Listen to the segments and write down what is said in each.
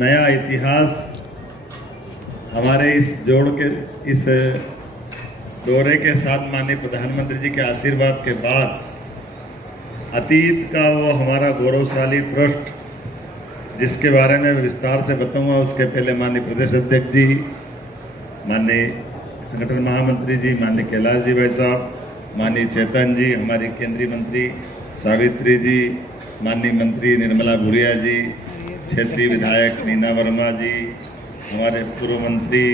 नया इतिहास हमारे इस दौरे के साथ माननीय प्रधानमंत्री जी के आशीर्वाद के बाद अतीत का वो हमारा गौरवशाली ट्रस्ट जिसके बारे में विस्तार से बताऊंगा, उसके पहले माननीय प्रदेश अध्यक्ष जी, माननीय संगठन महामंत्री जी, माननीय कैलाश जी भाई साहब, माननीय चेतन जी, हमारी केंद्रीय मंत्री सावित्री जी, माननीय मंत्री निर्मला भूरिया जी, क्षेत्रीय विधायक नीना वर्मा जी, हमारे पूर्व मंत्री,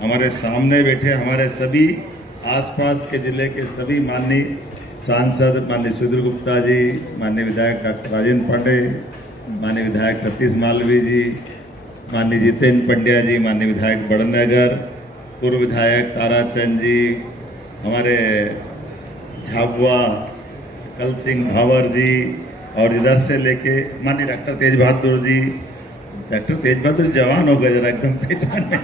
हमारे सामने बैठे हमारे सभी आसपास के जिले के सभी माननीय सांसद, माननीय सुधीर गुप्ता जी, माननीय विधायक डॉक्टर राजेंद्र पांडे, माननीय विधायक सतीश मालवी जी, माननीय जितेंद्र पंड्या जी, माननीय विधायक बड़नगर, पूर्व विधायक ताराचंद जी, हमारे झाबुआ कल सिंह भावर जी, और इधर से लेके माननीय डॉक्टर तेज बहादुर जी। डॉक्टर तेज बहादुर जवान हो गए जरा एकदम पहचान में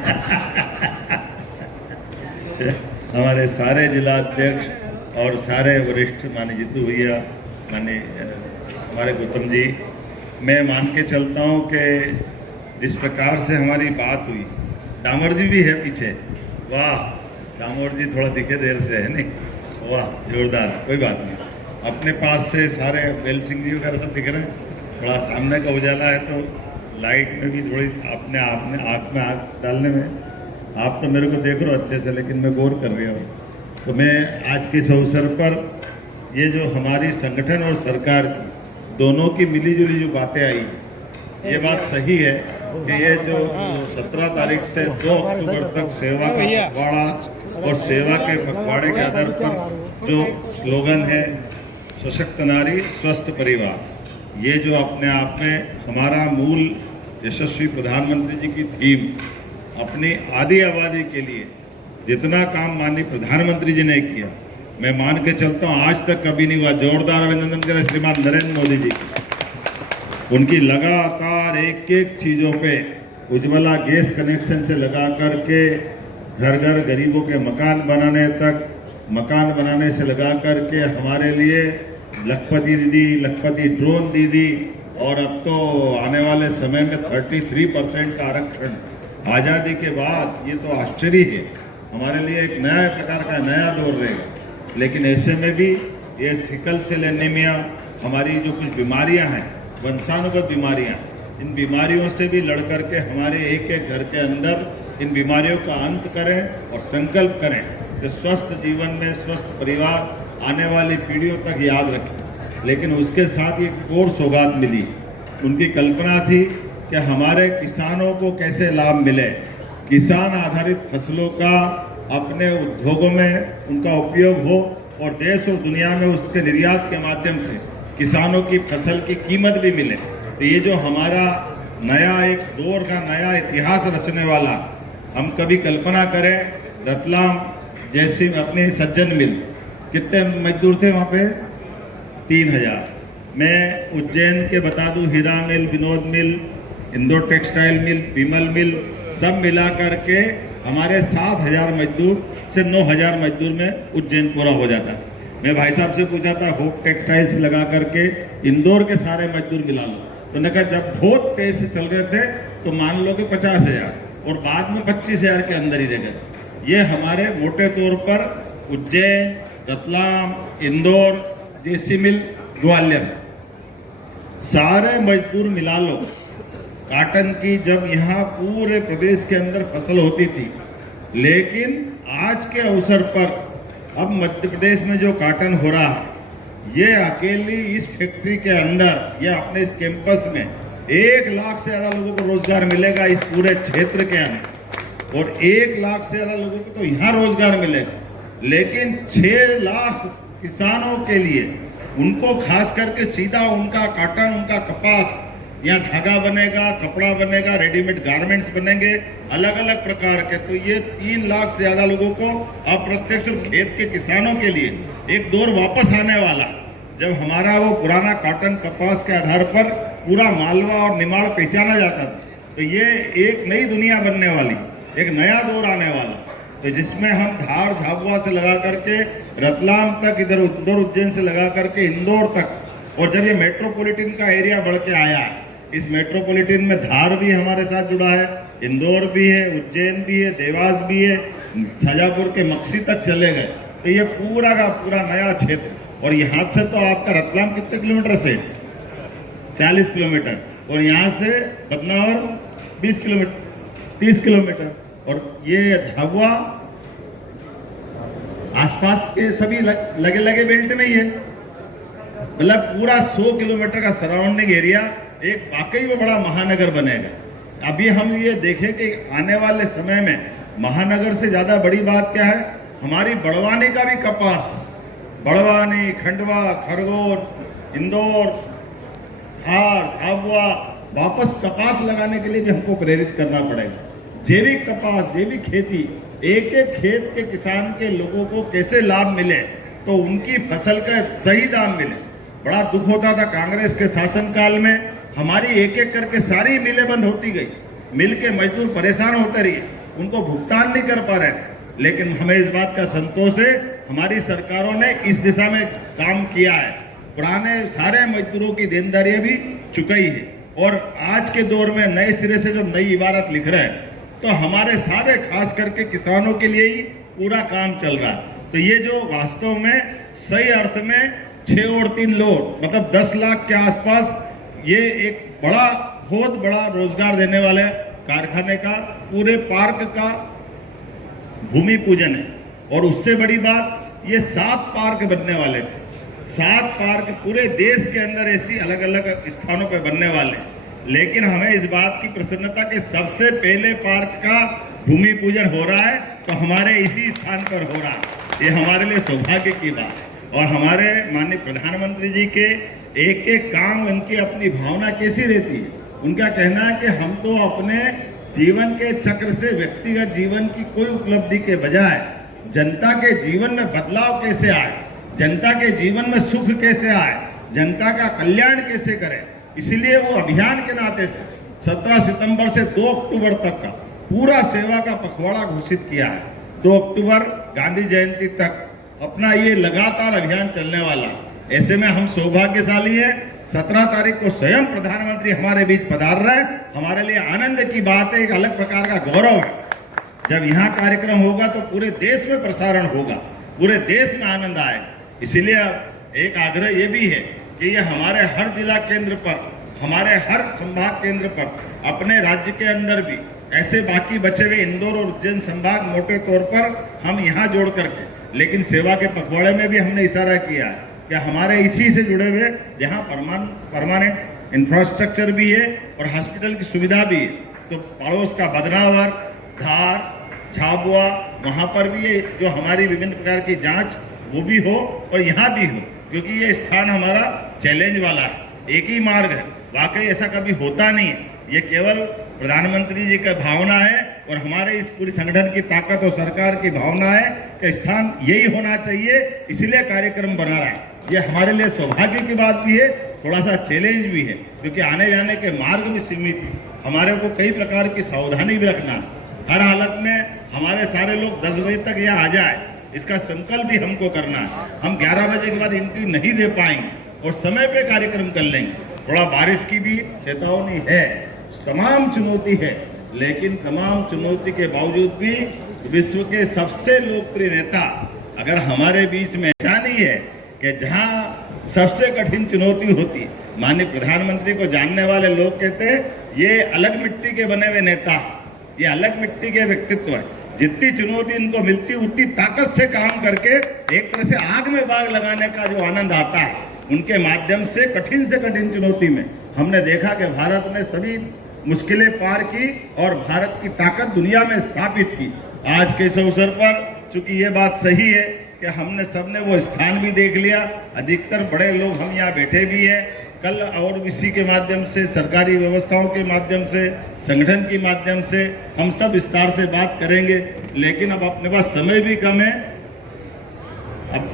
हमारे सारे जिला अध्यक्ष और सारे वरिष्ठ, माननीय जीतू भैया, माननीय हमारे गौतम जी, मैं मान के चलता हूँ कि जिस प्रकार से हमारी बात हुई, दामोर जी भी है पीछे, वाह दामोर जी थोड़ा दिखे देर से है नहीं, वाह जोरदार, कोई बात नहीं। अपने पास से सारे बेल सिंह जी वगैरह सब दिख रहे हैं, थोड़ा सामने का उजाला है तो लाइट में भी थोड़ी अपने आप में आँख में आँख डालने में, आप तो मेरे को देख रहे हो अच्छे से, लेकिन मैं गौर कर रहा हूँ। तो मैं आज के इस अवसर पर ये जो हमारी संगठन और सरकार की दोनों की मिलीजुली जो बातें आई, ये बात सही है कि ये जो 17 तारीख से 2 अक्टूबर तक सेवा का पखवाड़ा और सेवा के पखवाड़े के आधार पर जो स्लोगन है सशक्त नारी स्वस्थ परिवार, ये जो अपने आप में हमारा मूल यशस्वी प्रधानमंत्री जी की थीम, अपनी आधी आबादी के लिए जितना काम माननीय प्रधानमंत्री जी ने किया, मैं मान के चलता हूँ आज तक कभी नहीं हुआ। जोरदार अभिनंदन करें श्रीमान नरेंद्र मोदी जी की। उनकी लगातार एक एक चीज़ों पे, उज्ज्वला गैस कनेक्शन से लगा करके घर घर गरीबों के मकान बनाने तक, मकान बनाने से लगा करके हमारे लिए लखपति दीदी, लखपति ड्रोन दीदी, और अब तो आने वाले समय में 33% का आरक्षण आज़ादी के बाद, ये तो आश्चर्य है। हमारे लिए एक नया प्रकार का नया दौर रहेगा। लेकिन ऐसे में भी ये सिकल सेल एनीमिया, हमारी जो कुछ बीमारियां हैं, वंशानुगत बीमारियां, इन बीमारियों से भी लड़ करके हमारे एक एक घर के अंदर इन बीमारियों का अंत करें और संकल्प करें कि स्वस्थ जीवन में स्वस्थ परिवार आने वाली पीढ़ियों तक याद रखें। लेकिन उसके साथ एक और सौगात मिली, उनकी कल्पना थी कि हमारे किसानों को कैसे लाभ मिले, किसान आधारित फसलों का अपने उद्योगों में उनका उपयोग हो और देश और दुनिया में उसके निर्यात के माध्यम से किसानों की फसल की कीमत भी मिले। तो ये जो हमारा नया एक दौर का नया इतिहास रचने वाला, हम कभी कल्पना करें, रतलाम जैसी अपनी सज्जन मिल, कितने मजदूर थे वहाँ पे? 3000। मैं उज्जैन के बता दूं, हीरा मिल, विनोद मिल, इंदौर टेक्सटाइल मिल, विमल मिल, सब मिला करके हमारे 7000 मजदूर से 9000 मजदूर में उज्जैन पूरा हो जाता। मैं भाई साहब से पूछा था, होप टेक्सटाइल्स लगा करके इंदौर के सारे मजदूर मिला लो, तो उन्होंने कहा जब बहुत तेज से चल रहे थे तो मान लो कि 50,000 और बाद में 25,000 के अंदर ही रह गए। ये हमारे मोटे तौर पर उज्जैन, रतलाम, इंदौर, जैसी मिल, ग्वालियर, सारे मजदूर मिला लो। काटन की जब यहाँ पूरे प्रदेश के अंदर फसल होती थी, लेकिन आज के अवसर पर अब मध्य प्रदेश में जो काटन हो रहा है, ये अकेली इस फैक्ट्री के अंदर या अपने इस कैंपस में 1 लाख से ज़्यादा लोगों को रोजगार मिलेगा इस पूरे क्षेत्र के अंदर, और 1 लाख से ज़्यादा लोगों को तो यहाँ रोजगार मिलेगा। लेकिन 6 लाख किसानों के लिए, उनको खास करके सीधा उनका काटन, उनका कपास, यहाँ धागा बनेगा, कपड़ा बनेगा, रेडीमेड गारमेंट्स बनेंगे अलग अलग प्रकार के। तो ये 3 लाख से ज्यादा लोगों को अप्रत्यक्ष खेत के किसानों के लिए एक दौर वापस आने वाला, जब हमारा वो पुराना कॉटन कपास के आधार पर पूरा मालवा और निमाड़ पहचाना जाता था। तो ये एक नई दुनिया बनने वाली, एक नया दौर आने वाला, तो जिसमें हम धार झाबुआ से लगा करके रतलाम तक, इधर इंदौर उज्जैन से लगा करके इंदौर तक, और जब ये मेट्रोपॉलिटन का एरिया बढ़ के आया, इस मेट्रोपॉलिटन में धार भी हमारे साथ जुड़ा है, इंदौर भी है, उज्जैन भी है, देवास भी है, शाजापुर के मक्सी तक चले गए। तो ये पूरा का पूरा नया क्षेत्र, और यहाँ से तो आपका रतलाम कितने किलोमीटर से 40 किलोमीटर, और यहाँ से बदनावर 20 किलोमीटर 30 किलोमीटर, और ये झाबुआ आसपास के सभी लगे लगे बेल्ट में ही है। मतलब पूरा 100 किलोमीटर का सराउंडिंग एरिया एक वाकई में बड़ा महानगर बनेगा। अभी हम ये देखें कि आने वाले समय में महानगर से ज्यादा बड़ी बात क्या है, हमारी बड़वानी का भी कपास, बड़वानी, खंडवा, खरगोन, इंदौर, धार, झाबुआ, वापस कपास लगाने के लिए भी हमको प्रेरित करना पड़ेगा। जैविक कपास, जैविक खेती, एक एक खेत के किसान के लोगों को कैसे लाभ मिले तो उनकी फसल का सही दाम मिले। बड़ा दुख होता था कांग्रेस के शासनकाल में, हमारी एक एक करके सारी मिलें बंद होती गई, मिल के मजदूर परेशान होते रहे, उनको भुगतान नहीं कर पा रहे। लेकिन हमें इस बात का संतोष है, हमारी सरकारों ने इस दिशा में काम किया है। पुराने सारे मजदूरों की देनदारियां भी चुकाई है, और आज के दौर में नए सिरे से जो नई इबारत लिख रहे हैं तो हमारे सारे खास करके किसानों के लिए ही पूरा काम चल रहा है। तो ये जो वास्तव में सही अर्थ में 6 और 3 लोग मतलब 10 लाख के आसपास ये एक बड़ा बहुत बड़ा रोजगार देने वाले कारखाने का पूरे पार्क का भूमि पूजन है। और उससे बड़ी बात, ये 7 पार्क बनने वाले थे, 7 पार्क पूरे देश के अंदर ऐसी अलग अलग स्थानों पर बनने वाले। लेकिन हमें इस बात की प्रसन्नता कि सबसे पहले पार्क का भूमि पूजन हो रहा है तो हमारे इसी स्थान पर हो रहा है। ये हमारे लिए सौभाग्य की बात है। और हमारे माननीय प्रधानमंत्री जी के एक एक काम, उनकी अपनी भावना कैसी रहती है। उनका कहना है कि हम तो अपने जीवन के चक्र से व्यक्तिगत जीवन की कोई उपलब्धि के बजाय जनता के जीवन में बदलाव कैसे आए, जनता के जीवन में सुख कैसे आए, जनता का कल्याण कैसे करें, इसलिए वो अभियान के नाते से 17 सितंबर से 2 अक्टूबर तक का पूरा सेवा का पखवाड़ा घोषित किया है। 2 अक्टूबर गांधी जयंती तक अपना ये लगातार अभियान चलने वाला। ऐसे में हम सौभाग्यशाली हैं, 17 तारीख को स्वयं प्रधानमंत्री हमारे बीच पधार रहे हैं। हमारे लिए आनंद की बात है, एक अलग प्रकार का गौरव है। जब यहाँ कार्यक्रम होगा तो पूरे देश में प्रसारण होगा, पूरे देश में आनंद आए। इसीलिए एक आग्रह ये भी है कि ये हमारे हर जिला केंद्र पर, हमारे हर संभाग केंद्र पर, अपने राज्य के अंदर भी ऐसे बाकी बचे हुए इंदौर और उज्जैन संभाग मोटे तौर पर हम यहाँ जोड़ करके, लेकिन सेवा के पखवाड़े में भी हमने इशारा किया है कि हमारे इसी से जुड़े हुए जहाँ परमानेंट इंफ्रास्ट्रक्चर भी है और हॉस्पिटल की सुविधा भी है, तो पड़ोस का बदनावर, धार, झाबुआ, वहाँ पर भी ये जो हमारी विभिन्न प्रकार की जांच वो भी हो और यहाँ भी हो, क्योंकि ये स्थान हमारा चैलेंज वाला है। एक ही मार्ग है, वाकई ऐसा कभी होता नहीं है। ये केवल प्रधानमंत्री जी का भावना है और हमारे इस पूरी संगठन की ताकत और सरकार की भावना है कि स्थान यही होना चाहिए, इसलिए कार्यक्रम बना रहा है। ये हमारे लिए सौभाग्य की बात भी है, थोड़ा सा चैलेंज भी है, क्योंकि आने जाने के मार्ग भी सीमित है। हमारे को कई प्रकार की सावधानी भी रखना है। हर हालत में हमारे सारे लोग 10 बजे तक यहाँ आ जाए, इसका संकल्प भी हमको करना है। हम 11 बजे के बाद इंटरव्यू नहीं दे पाएंगे और समय पे कार्यक्रम कर लेंगे। थोड़ा बारिश की भी चेतावनी है, तमाम चुनौती है, लेकिन तमाम चुनौती के बावजूद भी विश्व के सबसे लोकप्रिय नेता अगर हमारे बीच में ऐसा नहीं है कि जहां सबसे कठिन चुनौती होती है, माननीय प्रधानमंत्री को जानने वाले लोग कहते हैं ये अलग मिट्टी के बने हुए नेता, ये अलग मिट्टी के व्यक्तित्व है। जितनी चुनौती इनको मिलती उतनी ताकत से काम करके एक तरह से आग में बाग लगाने का जो आनंद आता है, उनके माध्यम से कठिन चुनौती में हमने देखा कि भारत ने सभी मुश्किलें पार की और भारत की ताकत दुनिया में स्थापित की। आज के इस अवसर पर चूंकि ये बात सही है कि हमने सबने वो स्थान भी देख लिया, अधिकतर बड़े लोग हम यहाँ बैठे भी हैं। कल और इसी के माध्यम से, सरकारी व्यवस्थाओं के माध्यम से, संगठन के माध्यम से हम सब विस्तार से बात करेंगे, लेकिन अब अपने पास समय भी कम है। अब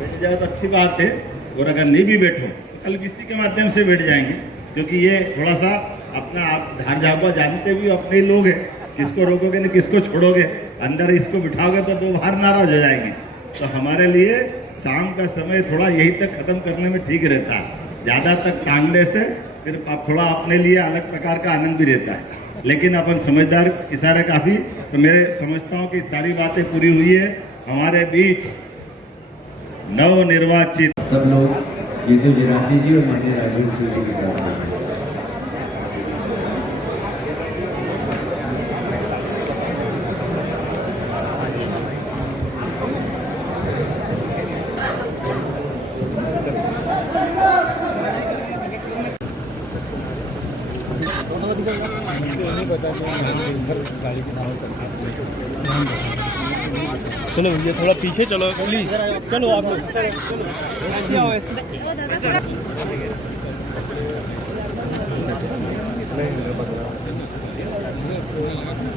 बैठ जाओ तो अच्छी बात है, और अगर नहीं भी बैठो तो कल इसी के माध्यम से बैठ जाएंगे, क्योंकि ये थोड़ा सा अपना आप धार झाबुआ जानते भी अपने लोग हैं, किसको रोकोगे न किसको छोड़ोगे, अंदर इसको बिठाओगे तो 2 बाहर नाराज हो जाएंगे। तो हमारे लिए शाम का समय थोड़ा यही तक खत्म करने में ठीक रहता है। ज़्यादा तक टांगने से फिर आप थोड़ा अपने लिए अलग प्रकार का आनंद भी रहता है, लेकिन अपन समझदार इशारे काफ़ी। तो मैं समझता हूँ कि सारी बातें पूरी हुई है। हमारे बीच नवनिर्वाचित सब लोग जीतू जिराती जी और माननीय राजीव सिंह जी के साथ हैं। चलो भैया थोड़ा पीछे चलो प्लीज, चलो आप लोग चलो।